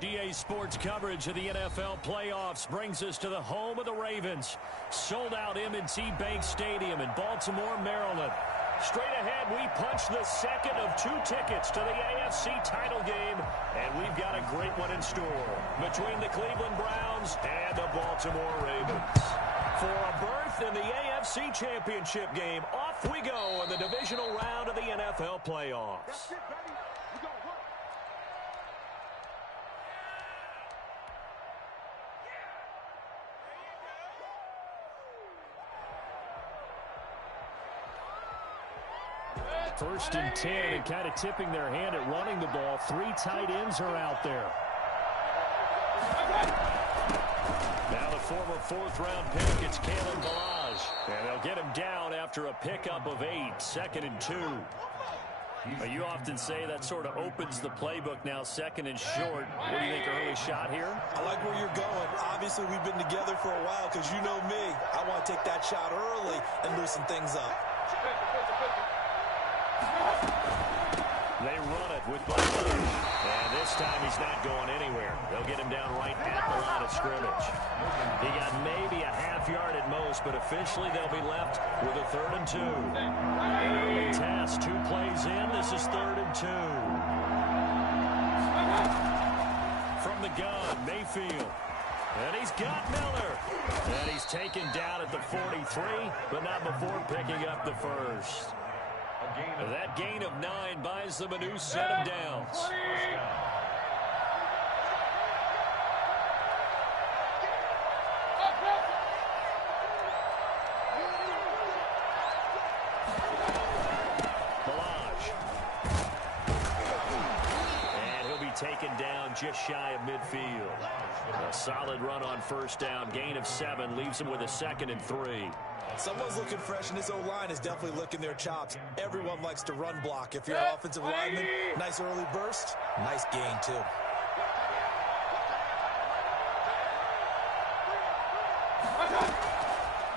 DA Sports coverage of the NFL playoffs brings us to the home of the Ravens. Sold out M&T Bank Stadium in Baltimore, Maryland. Straight ahead, we punch the second of 2 tickets to the AFC title game, and we've got a great one in store between the Cleveland Browns and the Baltimore Ravens. For a berth in the AFC Championship game, off we go in the divisional round of the NFL playoffs. First and 10, and kind of tipping their hand at running the ball. 3 tight ends are out there. Now the former 4th-round pick, it's Kalen Ballage. And they'll get him down after a pickup of 8, 2nd and 2. You often say that sort of opens the playbook now, 2nd and short. What do you think, early shot here? I like where you're going. Obviously, we've been together for a while because you know me. I want to take that shot early and loosen things up. They run it with Ballage. And this time he's not going anywhere. They'll get him down right at the line of scrimmage. He got maybe a half yard at most, but officially they'll be left with a 3rd and 2. An early test, 2 plays in. This is 3rd and 2. From the gun, Mayfield. And he's got Miller. And he's taken down at the 43, but not before picking up the first. That gain of 9 buys them a new set of downs. Ballage. And he'll be taken down just shy of midfield. A solid run on 1st down. Gain of 7 leaves him with a 2nd and 3. Someone's looking fresh, and this O-line is definitely licking their chops. Everyone likes to run block. If you're an offensive lineman, nice early burst, nice gain, too.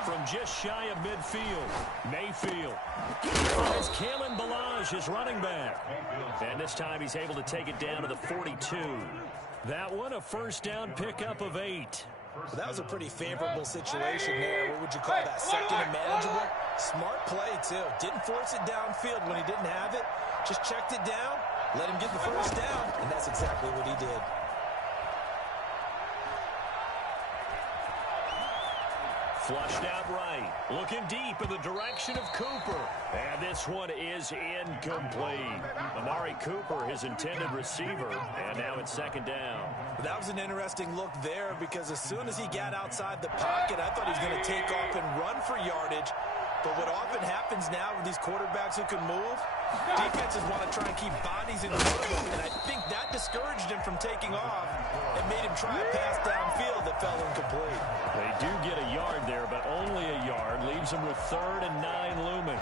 From just shy of midfield, Mayfield. It's Kalen Ballage, his running back. And this time he's able to take it down to the 42. That one, a 1st down pickup of 8. Well, that was a pretty favorable situation there. What would you call that? 2nd and manageable? Smart play, too. Didn't force it downfield when he didn't have it. Just checked it down, let him get the 1st down, and that's exactly what he did. Flushed out right. Looking deep in the direction of Cooper. And this one is incomplete. Amari Cooper, his intended receiver. And now it's 2nd down. That was an interesting look there because as soon as he got outside the pocket, I thought he was going to take off and run for yardage. But what often happens now with these quarterbacks who can move, defenses want to try and keep bodies in front of them. And I think that discouraged him from taking off and made him try a pass downfield that fell incomplete. They do get a yard there, but only a yard. Leaves them with 3rd and 9 looming.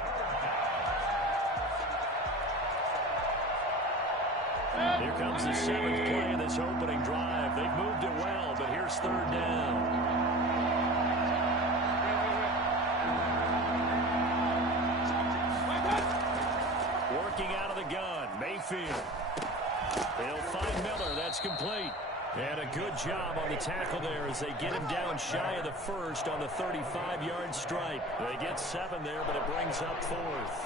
Here comes the 7th play of this opening drive. They've moved it well, but here's 3rd down. Working out of the gun, Mayfield. They'll find Miller. That's complete. And a good job on the tackle there as they get him down shy of the 1st on the 35-yard stripe. They get 7 there, but it brings up 4th.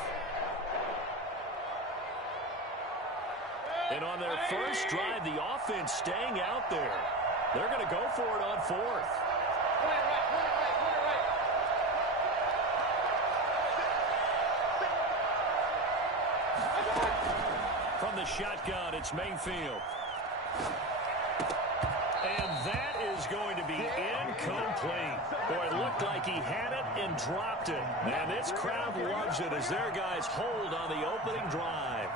And on their first drive, the offense staying out there. They're going to go for it on 4th. From the shotgun, it's Mayfield. And that is going to be incomplete. Boy, it looked like he had it and dropped it. And this crowd loves it as their guys hold on the opening drive.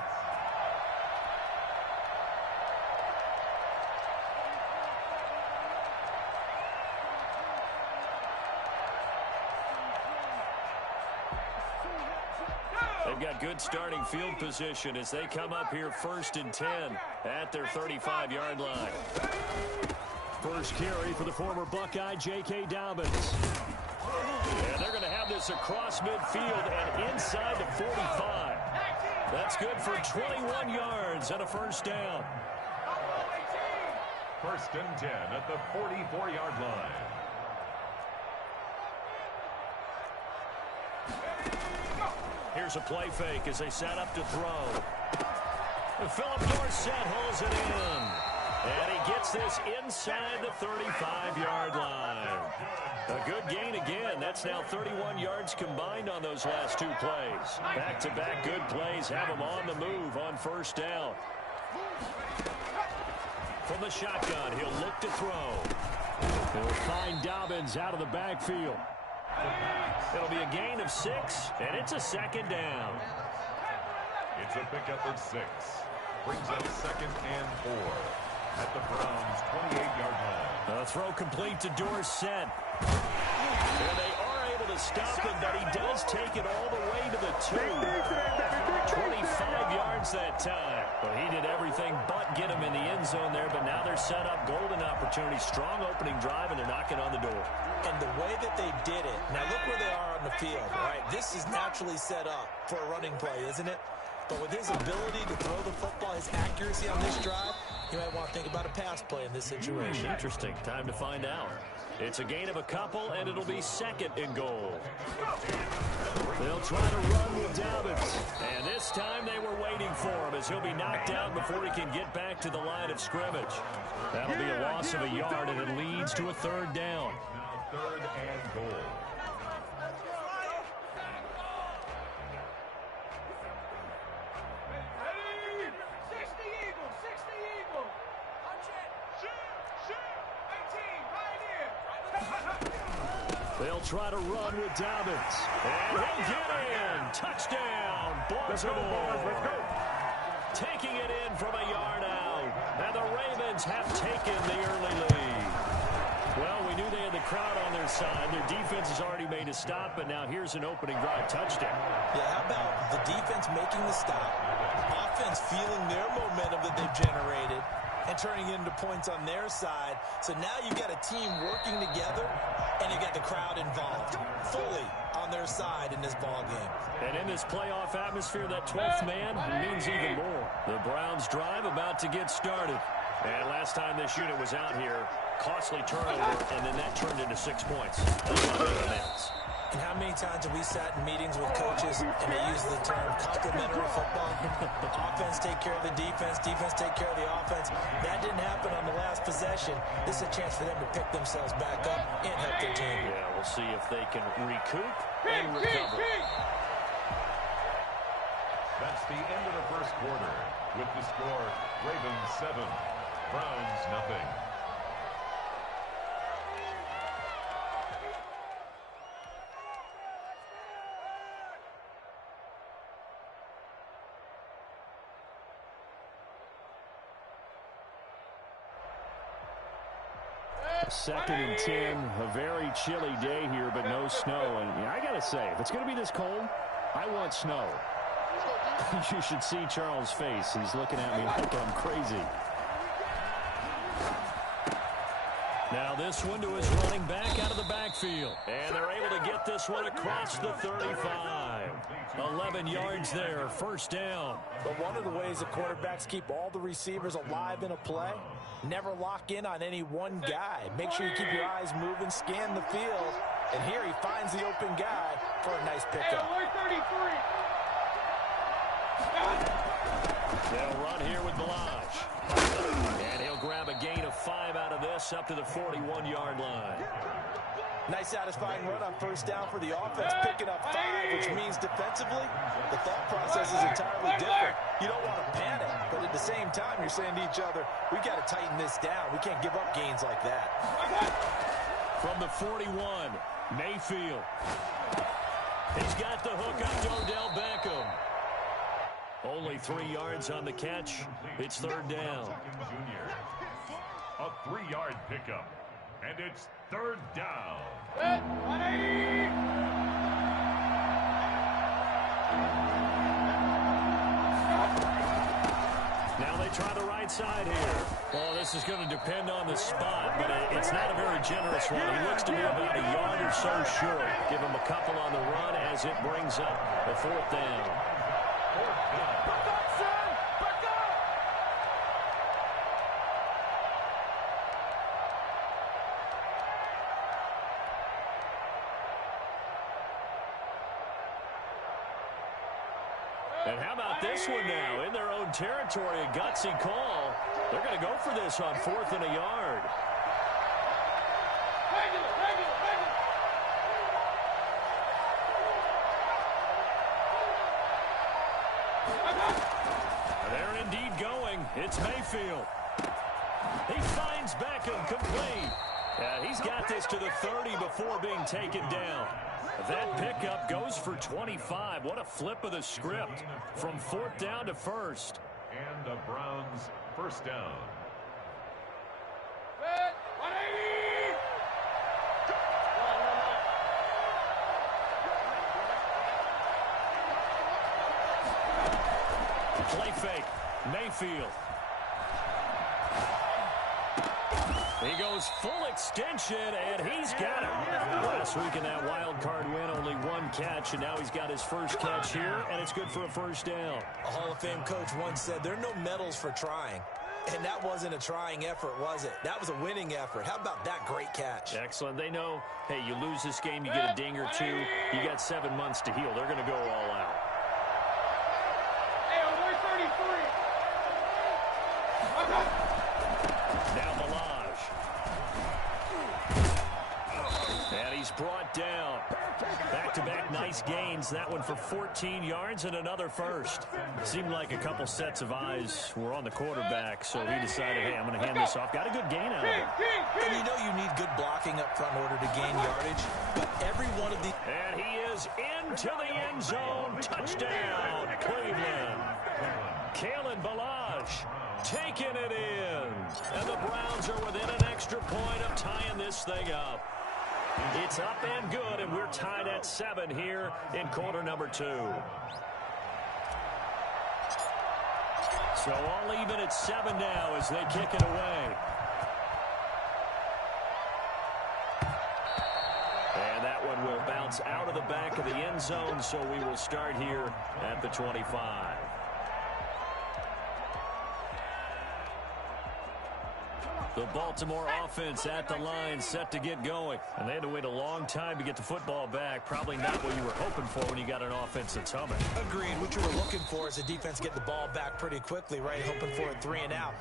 They've got good starting field position as they come up here 1st and 10 at their 35-yard line. First carry for the former Buckeye, J.K. Dobbins. And they're going to have this across midfield and inside the 45. That's good for 21 yards and a 1st down. First and 10 at the 44-yard line. Here's a play fake as they set up to throw. And Philip Dorsett holds it in. And he gets this inside the 35-yard line. A good gain again. That's now 31 yards combined on those last two plays. Back-to-back good plays have him on the move on first down. From the shotgun, he'll look to throw. He'll find Dobbins out of the backfield. It'll be a gain of 6, and it's a second down. It's a pickup of 6. Brings up 2nd and 4 at the Browns' 28-yard line. The throw complete to Dorsett. And they are able to stop him, but he does take it all the way to the 2. 25 yards that time. But he did everything but get him in the end zone there, but now they're set up golden opportunity. Strong opening drive, and they're knocking on the door. And the way that they did it, now look where they are on the field, right? This is naturally set up for a running play, isn't it? But with his ability to throw the football, his accuracy on this drive, you might want to think about a pass play in this situation. Interesting. Time to find out. It's a gain of a couple, and it'll be 2nd and goal. They'll try to run with Dobbins. And this time they were waiting for him as he'll be knocked down before he can get back to the line of scrimmage. That'll be a loss of a yard, and it leads to a 3rd down. Now 3rd and goal. They'll try to run with Dobbins. And he'll get in. Touchdown, Baltimore. Taking it in from a yard out. And the Ravens have taken the early lead. Well, we knew they had the crowd on their side. Their defense has already made a stop, but now here's an opening drive touchdown. Yeah, how about the defense making the stop, offense feeling their momentum that they've generated, and turning it into points on their side. So now you've got a team working together, and you've got the crowd involved fully on their side in this ball game. And in this playoff atmosphere, that 12th man means even more. The Browns drive about to get started. And last time this unit was out here, costly turnover, and then that turned into 6 points. And how many times have we sat in meetings with coaches and they use the term complementary football? Offense take care of the defense, defense take care of the offense. That didn't happen on the last possession. This is a chance for them to pick themselves back up and help their team. Yeah, we'll see if they can recoup and recover. That's the end of the first quarter. With the score, Ravens 7, Browns nothing. Second and 10, a very chilly day here, but no snow. And I got to say, if it's going to be this cold, I want snow. You should see Charles' face. He's looking at me like I'm crazy. Now this one to his running back out of the backfield. And they're able to get this one across the 35. 11 yards there, first down. But one of the ways the quarterbacks keep all the receivers alive in a play, never lock in on any one guy. Make sure you keep your eyes moving, scan the field. And here he finds the open guy for a nice pickup. They'll run here with Balaj. And he'll grab a gain of 5 out of this up to the 41-yard line. Nice satisfying run on first down for the offense, picking up 5, which means defensively, the thought process is entirely different. You don't want to panic, but at the same time, you're saying to each other, we got to tighten this down. We can't give up gains like that. From the 41, Mayfield. He's got the hook up to Odell Beckham. Only 3 yards on the catch. It's third down. A 3-yard pickup. And it's third down. Now they try the right side here. Oh, this is going to depend on the spot, but it's not a very generous one. He looks to be about a yard or so short. Give him a couple on the run as it brings up the fourth down. And how about this one now? In their own territory, a gutsy call. They're going to go for this on 4th and a yard. They're indeed going. It's Mayfield. He finds Beckham complete. He's got this to the 30 before being taken down. That pickup goes for 25. What a flip of the script from 4th down to 1st. And the Browns first down. Play fake. Mayfield. He goes full extension, and he's got it. Last week in that wild card win, only 1 catch, and now he's got his first catch here, and it's good for a first down. A Hall of Fame coach once said, there are no medals for trying. And that wasn't a trying effort, was it? That was a winning effort. How about that great catch? Excellent. They know, hey, you lose this game, you get a ding or 2. You got 7 months to heal. They're going to go all out. Now Malage. And he's brought down. Back-to-back nice gains. That one for 14 yards and another first. Seemed like a couple sets of eyes were on the quarterback, so he decided, hey, I'm going to hand this off. Got a good gain out of it. And you know you need good blocking up front in order to gain yardage. But every one of the... And he is into the end zone. Touchdown, Cleveland. Kalen Balazs taking it in. And the Browns are within an extra point of tying this thing up. It's up and good, and we're tied at 7 here in quarter number 2. So all even at 7 now as they kick it away. And that one will bounce out of the back of the end zone, so we will start here at the 25. The Baltimore offense at the line, set to get going. And they had to wait a long time to get the football back. Probably not what you were hoping for when you got an offense that's humming. Agreed. What you were looking for is the defense get the ball back pretty quickly, right? Hoping for a 3 and out.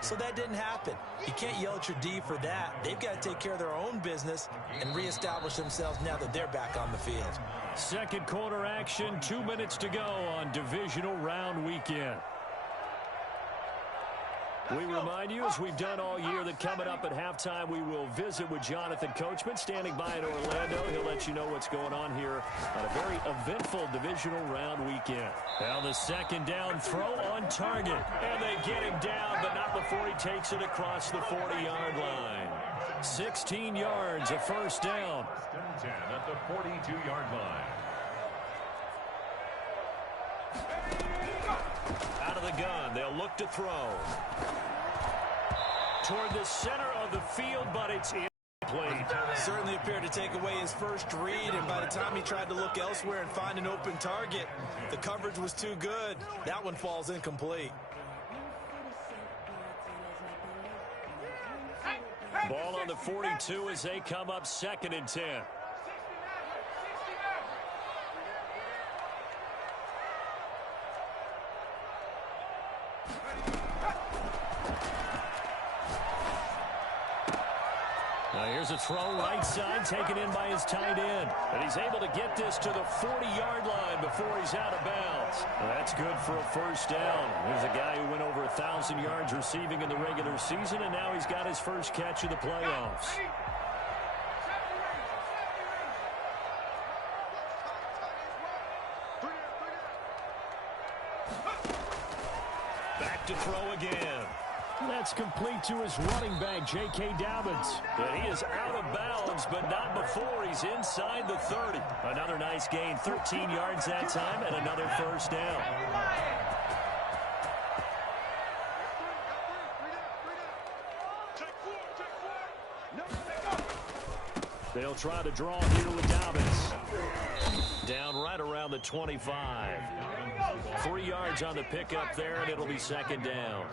So that didn't happen. You can't yell at your D for that. They've got to take care of their own business and reestablish themselves now that they're back on the field. Second quarter action, 2 minutes to go on divisional round weekend. We remind you, as we've done all year, that coming up at halftime, we will visit with Jonathan Coachman, standing by in Orlando. He'll let you know what's going on here on a very eventful divisional round weekend. Now the second down throw on target. And they get him down, but not before he takes it across the 40-yard line. 16 yards, a first down. 10 at the 42-yard line. Out of the gun, they'll look to throw. Toward the center of the field, but it's incomplete. Certainly appeared to take away his first read, and by the time he tried to look elsewhere and find an open target, the coverage was too good. That one falls incomplete. Ball on the 42 as they come up 2nd and 10. Here's a throw right side, taken in by his tight end. And he's able to get this to the 40-yard line before he's out of bounds. That's good for a first down. There's a guy who went over 1,000 yards receiving in the regular season, and now he's got his first catch of the playoffs. Back to throw again. That's complete to his running back, J.K. Dobbins. But he is out of bounds, but not before he's inside the 30. Another nice gain, 13 yards that time, and another first down. They'll try to draw here with Dobbins. Down right around the 25. 3 yards on the pickup there, and it'll be second down.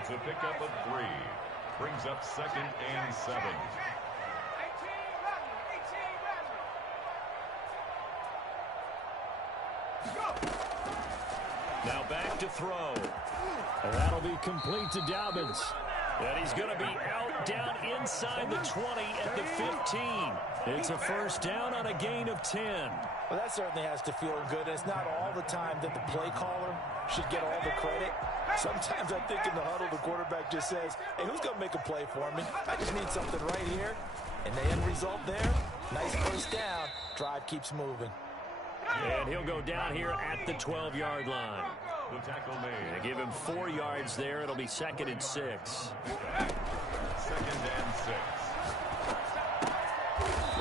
It's a pickup of 3. Brings up 2nd and 7. to throw. And that'll be complete to Dobbins. And he's going to be out down inside the 20 at the 15. It's a first down on a gain of 10. Well, that certainly has to feel good. It's not all the time that the play caller should get all the credit. Sometimes I think in the huddle, the quarterback just says, hey, who's going to make a play for me? I just need something right here. And the end result there, nice first down. Drive keeps moving. And he'll go down here at the 12-yard line. The tackle made. They give him 4 yards there. It'll be 2nd and 6. 2nd and 6.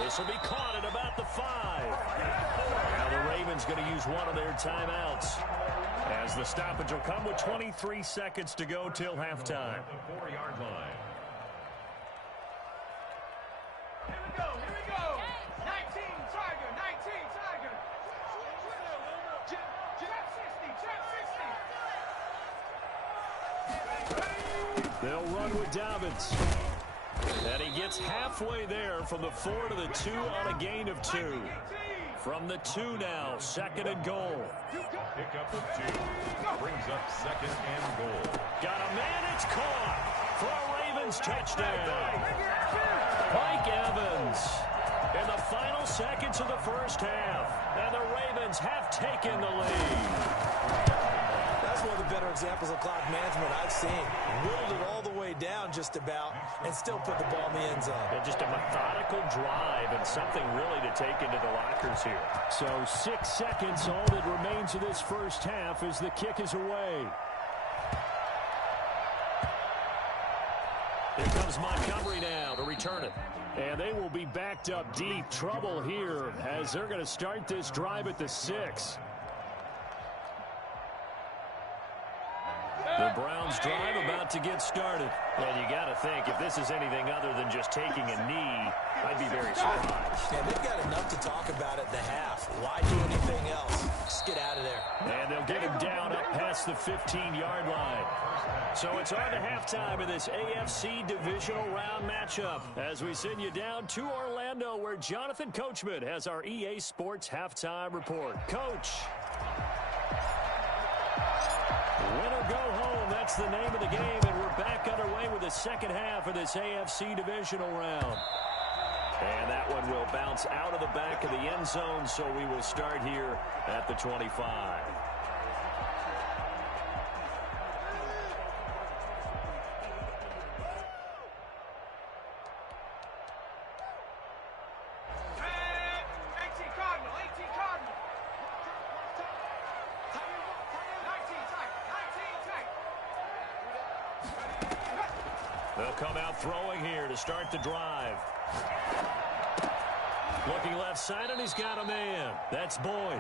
This will be caught at about the 5. Now the Ravens going to use one of their timeouts, as the stoppage will come with 23 seconds to go till halftime. The 4-yard line. Here we go. 19 Tiger. Check 60. They'll run with Dobbins. And he gets halfway there from the 4 to the 2 on a gain of 2. From the 2 now, 2nd and goal. Pick up of 2. Brings up 2nd and goal. Got a man, it's caught for a Ravens touchdown. Mike Evans in the final seconds of the first half. And the Ravens have taken the lead. That's one of the better examples of clock management I've seen. Whittled it all the way down just about and still put the ball in the end zone. And just a methodical drive and something really to take into the lockers here. So 6 seconds, all that remains of this first half as the kick is away. Here comes Montgomery now to return it. And they will be backed up deep. Trouble here as they're going to start this drive at the 6. The Browns drive about to get started. And you got to think, if this is anything other than just taking a knee, I'd be very surprised. Yeah, they've got enough to talk about at the half. Why do anything else? Just get out of there. And they'll get him down up past the 15-yard line. So it's on to halftime of this AFC divisional round matchup as we send you down to Orlando, where Jonathan Coachman has our EA Sports halftime report. Coach. Win or go home, that's the name of the game, and we're back underway with the second half of this AFC divisional round. And that one will bounce out of the back of the end zone, so we will start here at the 25. They'll come out throwing here to start the drive. Looking left side, and he's got a man. That's Boyd.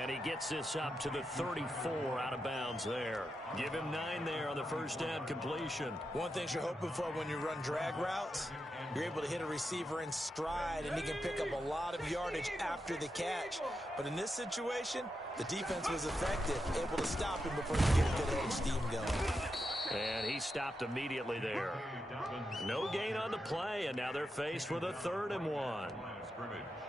And he gets this up to the 34 out of bounds there. Give him 9 there on the first down completion. One thing you're hoping for when you run drag routes, you're able to hit a receiver in stride, and he can pick up a lot of yardage after the catch. But in this situation, the defense was effective, able to stop him before he could get a good edge steam going. And he stopped immediately there. No gain on the play, and now they're faced with a 3rd and 1.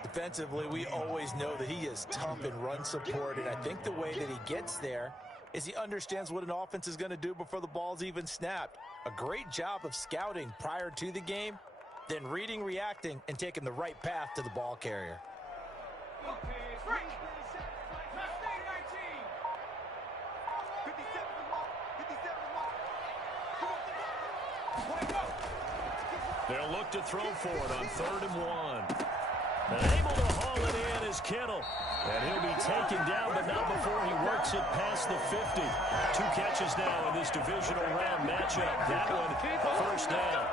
Defensively, we always know that he is tough in run support, and I think the way that he gets there is he understands what an offense is going to do before the ball's even snapped. A great job of scouting prior to the game, then reading, reacting, and taking the right path to the ball carrier. They'll look to throw for it on 3rd and 1. And able to haul it in is Kittle. And he'll be taken down, but not before he works it past the 50. 2 catches now in this divisional round matchup. That one, a first down.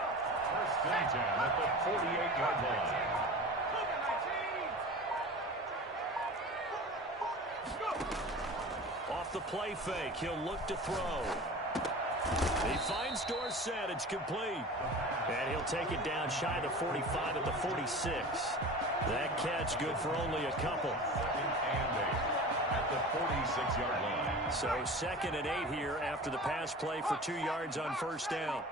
First and 10 at the 48-yard line. Off the play fake, he'll look to throw. He finds Dorsett. It's complete. And he'll take it down shy of the 45 at the 46. That catch good for only a couple. And 8 at the 46-yard line. So 2nd and 8 here after the pass play for 2 yards on first down.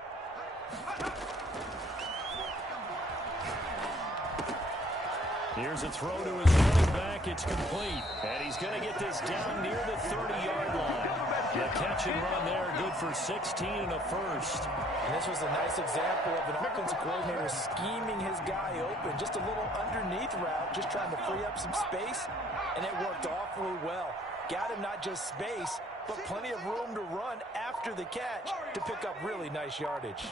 Here's a throw to his running back. It's complete. And he's going to get this down near the 30-yard line. The catch and run there, good for 16 and a first. And this was a nice example of an offensive coordinator scheming his guy open. Just a little underneath route, just trying to free up some space, and it worked awfully well. Got him not just space, but plenty of room to run after the catch to pick up really nice yardage.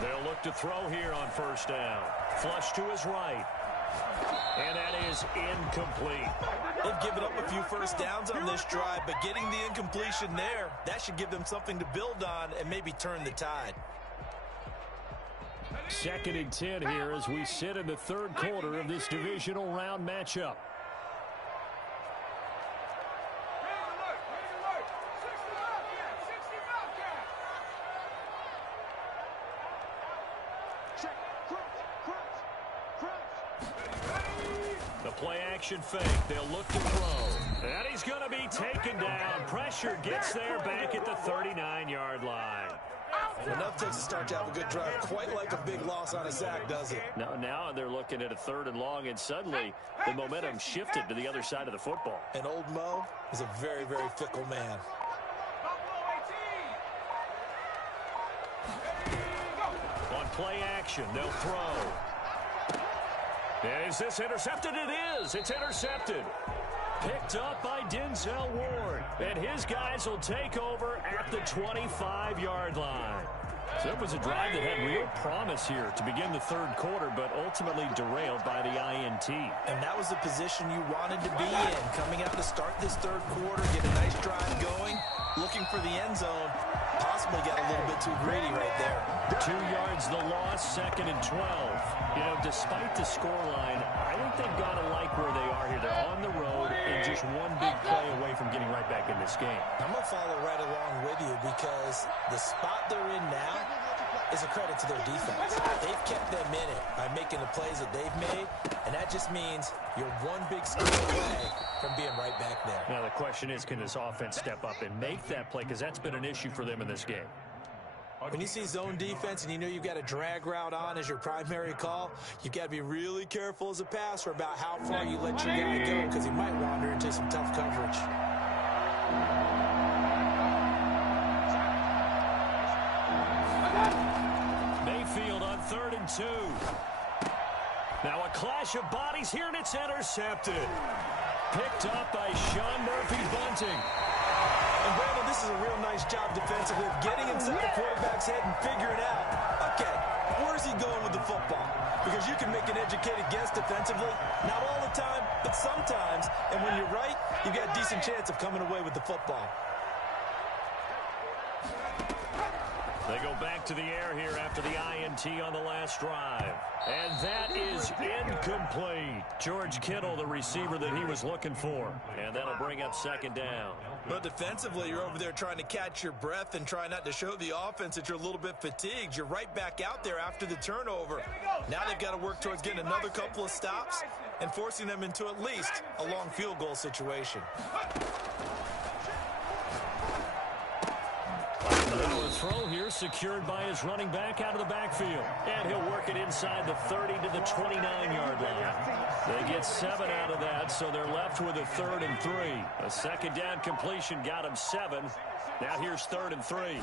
They'll look to throw here on first down. Flush to his right. And that is incomplete. They've given up a few first downs on this drive, but getting the incompletion there, that should give them something to build on and maybe turn the tide. 2nd and 10 here as we sit in the third quarter of this divisional round matchup. Play-action fake. They'll look to throw. And he's going to be taken down. Pressure gets there back at the 39-yard line. Enough takes to start to have a good drive. Quite like a big loss on a sack, does it? Now they're looking at a 3rd and long, and suddenly the momentum shifted to the other side of the football. And old Mo is a very, very fickle man. On play-action, they'll throw. Is this intercepted? It is. It's intercepted. Picked up by Denzel Ward. And his guys will take over at the 25-yard line. So it was a drive that had real promise here to begin the third quarter, but ultimately derailed by the INT. And that was the position you wanted to be in. Coming out to start this third quarter, get a nice drive going, looking for the end zone. Possibly got a little bit too greedy right there. 2 yards the loss, 2nd and 12. You know, despite the scoreline, I think they've got to like where they are here. They're on the road and just one big play away from getting right back in this game. I'm going to follow right along with you because the spot they're in now is a credit to their defense. They've kept them in it by making the plays that they've made, and that just means you're one big score away from being right back there. Now the question is, can this offense step up and make that play? Because that's been an issue for them in this game. When you see zone defense and you know you've got a drag route on as your primary call, you've got to be really careful as a passer about how far you let your guy go because he might wander into some tough coverage. Mayfield on 3rd and 2. Now a clash of bodies here, and it's intercepted. Picked up by Sean Murphy-Bunting. And Brandon, this is a real nice job defensively of getting inside the quarterback's head and figuring out, okay, where's he going with the football? Because you can make an educated guess defensively, not all the time, but sometimes. And when you're right, you've got a decent chance of coming away with the football. They go back to the air here after the INT on the last drive. And that is incomplete. George Kittle, the receiver that he was looking for. And that'll bring up 2nd down. But defensively, you're over there trying to catch your breath and try not to show the offense that you're a little bit fatigued. You're right back out there after the turnover. Now they've got to work towards getting another couple of stops and forcing them into at least a long field goal situation. Now a throw here secured by his running back out of the backfield. And he'll work it inside the 30 to the 29-yard line. They get 7 out of that, so they're left with a 3rd and 3. A 2nd down completion got him 7. Now here's 3rd and 3.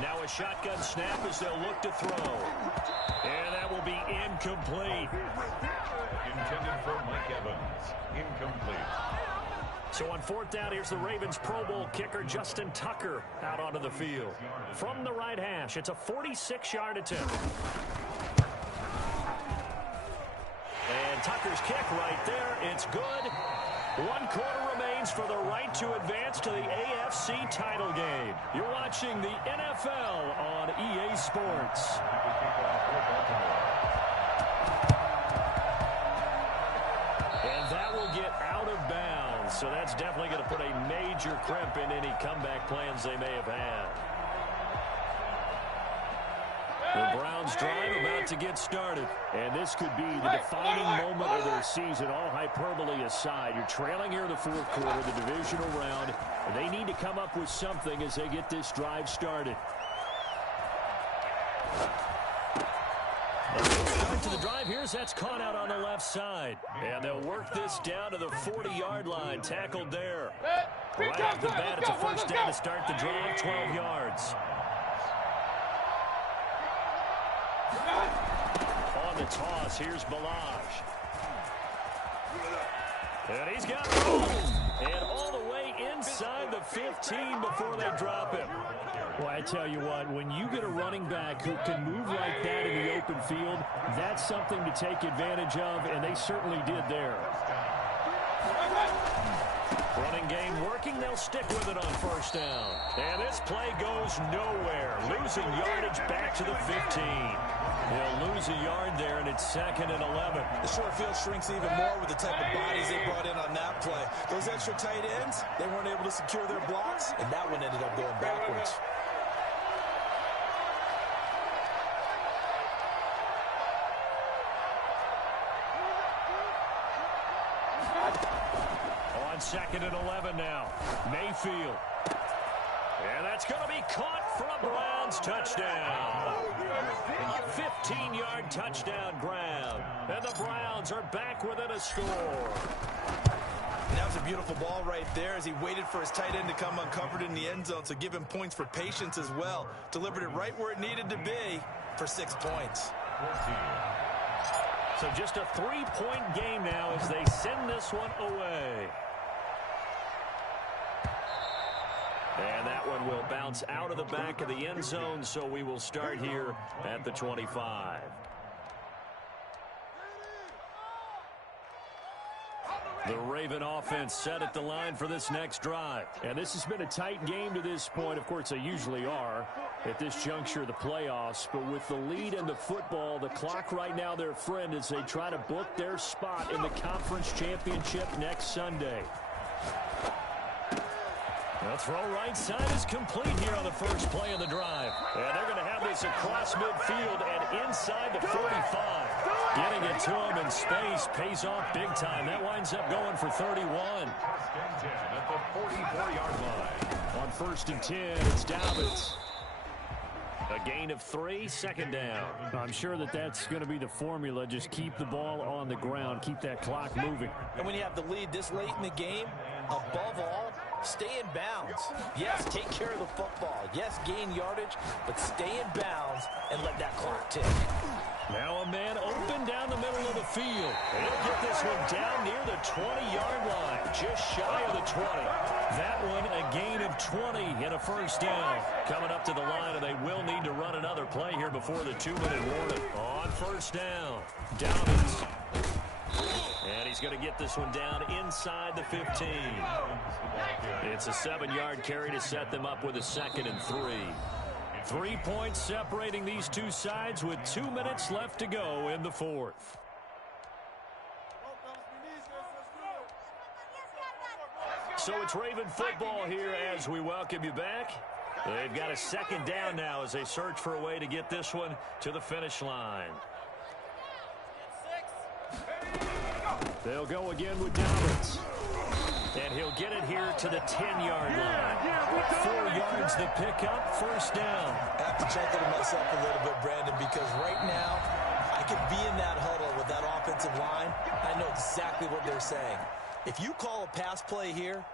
Now a shotgun snap as they'll look to throw. And that will be incomplete. Intended for Mike Evans. Incomplete. So on 4th down, here's the Ravens Pro Bowl kicker Justin Tucker out onto the field. From the right hash, it's a 46-yard attempt. And Tucker's kick right there, it's good. 1 quarter remains for the right to advance to the AFC title game. You're watching the NFL on EA Sports. And that will get out of bounds. So that's definitely going to put a major crimp in any comeback plans they may have had. The Browns drive about to get started. And this could be the defining moment of their season, all hyperbole aside. You're trailing here in the 4th quarter, the divisional round. And they need to come up with something as they get this drive started. to the drive here as that's caught out on the left side. And they'll work this down to the 40-yard line. Tackled there. Right off the bat, it's a first down to start the drive, 12 yards. On the toss, here's Balaj. And he's got room. And all the way inside the 15 before they drop him. Well, I tell you what, when you get a running back who can move like that in the open field, that's something to take advantage of, and they certainly did there. Running game working, they'll stick with it on first down. And this play goes nowhere. Losing yardage back to the 15. They'll lose a yard there, and it's 2nd and 11. The short field shrinks even more with the type of bodies they brought in on that play. Those extra tight ends, they weren't able to secure their blocks, and that one ended up going backwards. On 2nd and 11 now. Mayfield. And that's going to be caught for a Browns touchdown. A 15-yard touchdown grab. And the Browns are back within a score. And that was a beautiful ball right there as he waited for his tight end to come uncovered in the end zone, so give him points for patience as well. Delivered it right where it needed to be for 6 points. So just a 3-point game now as they send this one away. And that one will bounce out of the back of the end zone, so we will start here at the 25. The Raven offense set at the line for this next drive. And this has been a tight game to this point. Of course, they usually are at this juncture of the playoffs. But with the lead in the football, the clock right now their friend as they try to book their spot in the conference championship next Sunday. The throw right side is complete here on the first play of the drive. And they're going to have this across midfield and inside the 45. Getting it to him in space pays off big time. That winds up going for 31. At the 44-yard line. On 1st and 10, it's Dobbins. A gain of 3, 2nd down. I'm sure that's going to be the formula. Just keep the ball on the ground. Keep that clock moving. And when you have the lead this late in the game, above all, stay in bounds. Yes, take care of the football. Yes, gain yardage, but stay in bounds and let that clock tick. Now a man open down the middle of the field. He'll get this one down near the 20-yard line, just shy of the 20. That one a gain of 20 and a first down. Coming up to the line, and they will need to run another play here before the 2-minute warning. On first down, Dobbins. And he's going to get this one down inside the 15. It's a 7-yard carry to set them up with a 2nd and 3. 3 points separating these two sides with 2 minutes left to go in the 4th. So it's Raven football here as we welcome you back. They've got a 2nd down now as they search for a way to get this one to the finish line. They'll go again with Dobbins. And he'll get it here to the 10-yard line. 4 yards the pickup, first down. I have to chuckle to myself a little bit, Brandon, because right now I could be in that huddle with that offensive line. I know exactly what they're saying. If you call a pass play here,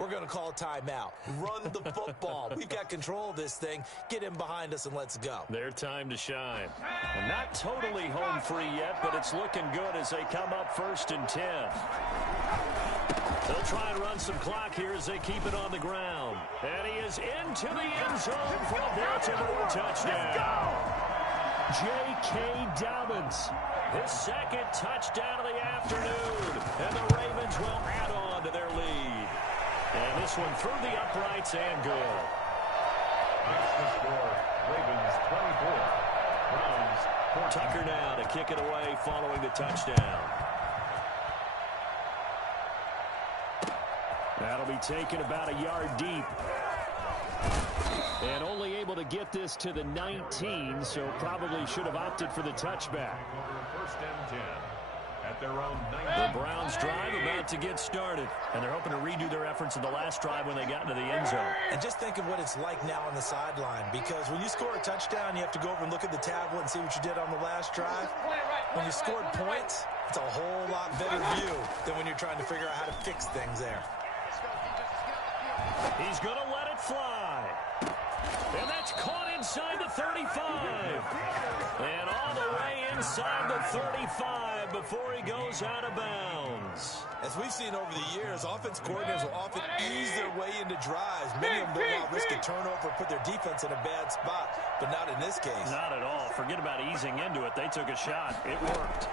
we're going to call a timeout. Run the football. We've got control of this thing. Get in behind us and let's go. Their time to shine. Well, not totally home free yet, but it's looking good as they come up 1st and 10. They'll try and run some clock here as they keep it on the ground. And he is into the end zone for a Baltimore touchdown. J.K. Dobbins, his 2nd touchdown of the afternoon. And the Ravens will add on to their lead. And this one through the uprights and good. That's the score. Ravens 24. Browns 14. Tucker now to kick it away following the touchdown. That'll be taken about a yard deep. And only able to get this to the 19, so probably should have opted for the touchback. 1st and 10. at their own 90. The Browns drive about to get started, and they're hoping to redo their efforts in the last drive when they got into the end zone. And just think of what it's like now on the sideline, because when you score a touchdown, you have to go over and look at the tablet and see what you did on the last drive. When you scored points, it's a whole lot better view than when you're trying to figure out how to fix things there. He's going to let it fly. And that's caught inside the 35. And all the way inside the 35 before he goes out of bounds. As we've seen over the years, offense coordinators will often ease their way into drives. Many of them don't want to risk a turnover, put their defense in a bad spot, but not in this case. Not at all. Forget about easing into it. They took a shot. It worked.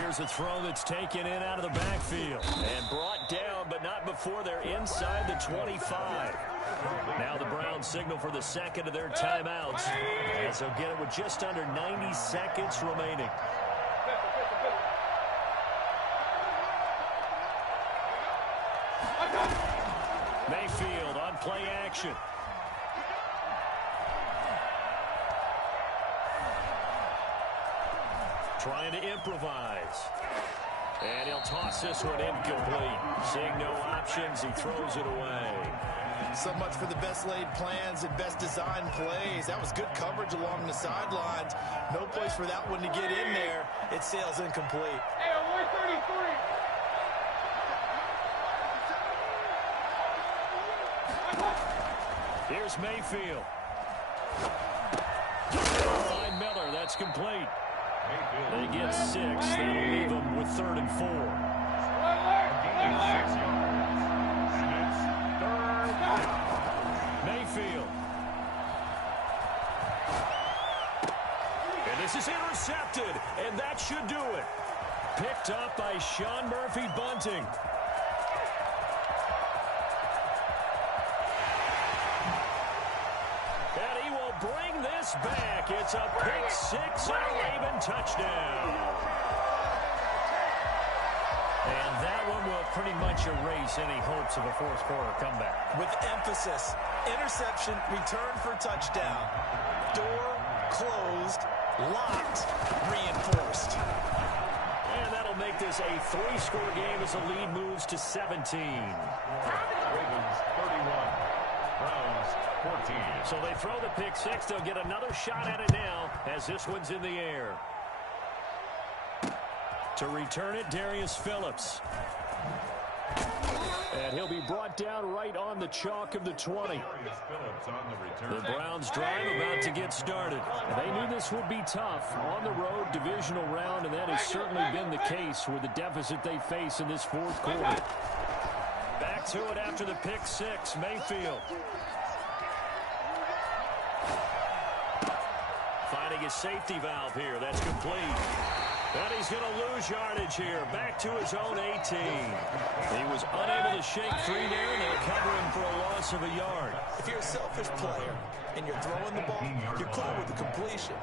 Here's a throw that's taken in out of the backfield and brought down, but not before they're inside the 25. Now the Browns signal for the second of their timeouts, as they'll get it with just under 90 seconds remaining. Mayfield on play action. Trying to improvise. And he'll toss this one incomplete. Seeing no options, he throws it away. So much for the best laid plans and best designed plays. That was good coverage along the sidelines. No place for that one to get in there. It sails incomplete. Hey, 133. Here's Mayfield. By Miller, that's complete. They get 6. That'll leave them with 3rd and 4. Mayfield. And this is intercepted, and that should do it. Picked up by Sean Murphy-Bunting. And he will bring this back. It's a pick 6 and a Raven touchdown. And that one will pretty much erase any hopes of a fourth quarter comeback. With emphasis, interception, return for touchdown. Door closed, locked, reinforced. And that'll make this a 3-score game as the lead moves to 17. Ravens 31, Browns 14. So they throw the pick 6. They'll get another shot at it now as this one's in the air. To return it, Darius Phillips. And he'll be brought down right on the chalk of the 20. The Browns drive about to get started. They knew this would be tough on the road divisional round, and that has certainly been the case with the deficit they face in this fourth quarter. Back to it after the pick 6, Mayfield. Finding a safety valve here. That's complete. And he's going to lose yardage here. Back to his own 18. He was unable to shake free there, and they'll cover him for a loss of a yard. If you're a selfish player and you're throwing the ball, you're cool with the completion.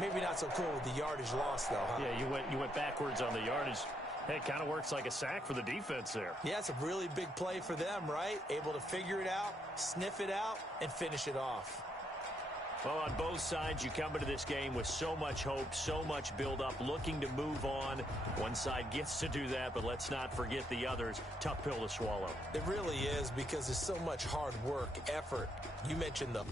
Maybe not so cool with the yardage loss, though, huh? Yeah, you went backwards on the yardage. Hey, it kind of works like a sack for the defense there. Yeah, it's a really big play for them, right? Able to figure it out, sniff it out, and finish it off. Well, on both sides, you come into this game with so much hope, so much build-up, looking to move on. One side gets to do that, but let's not forget the others. Tough pill to swallow. It really is, because there's so much hard work, effort. You mentioned the